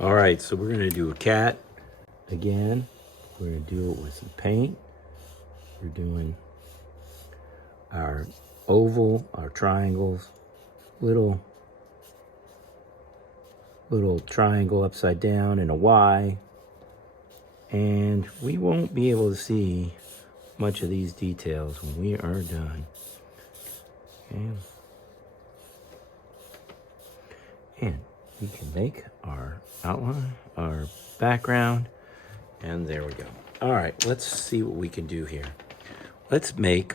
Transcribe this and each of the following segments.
All right, so we're gonna do a cat again. We're gonna do it with some paint. We're doing our oval, our triangles, little triangle upside down and a Y. And we won't be able to see much of these details when we are done. Okay. And we can make our outline, our background, and there we go. All right, let's see what we can do here. Let's make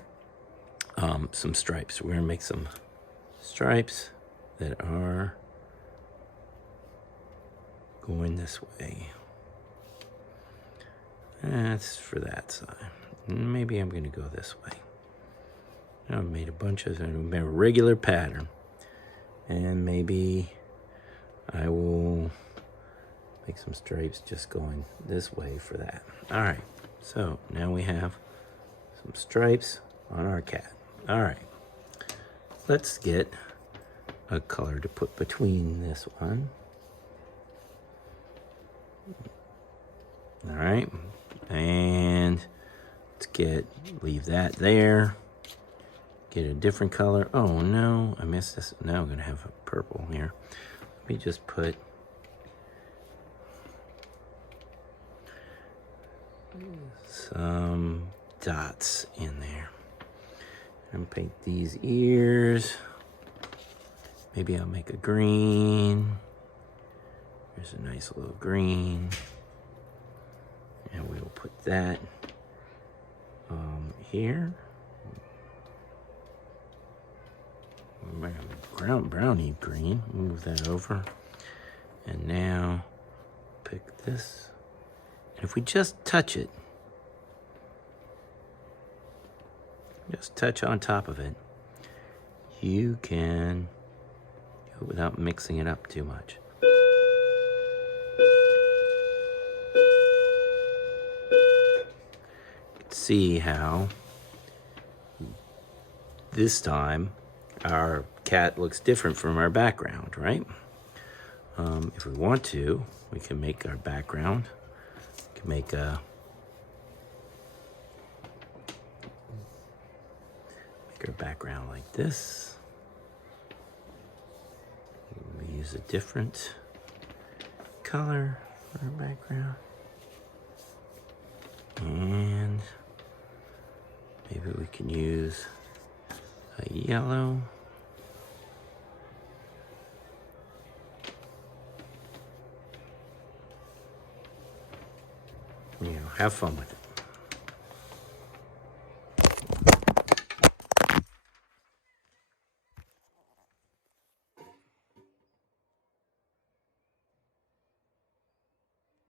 some stripes. We're gonna make some stripes that are going this way. That's for that side. Maybe I'm gonna go this way. I've made a bunch of them, a regular pattern. And maybe I will make some stripes just going this way for that. All right, so now we have some stripes on our cat. All right, let's get a color to put between this one. All right, and let's leave that there. Get a different color. Oh no, I missed this. Now I'm gonna have a purple here. Let me just put some dots in there. And paint these ears. Maybe I'll make a green. There's a nice little green. And we'll put that here. Brownie green. Move that over. And now pick this. And if we just touch it, just touch on top of it, you can do it without mixing it up too much. See how this time our cat looks different from our background, right? If we want to, we can make our background. We can make our background like this. We use a different color for our background. And maybe we can use a yellow. You know, have fun with it.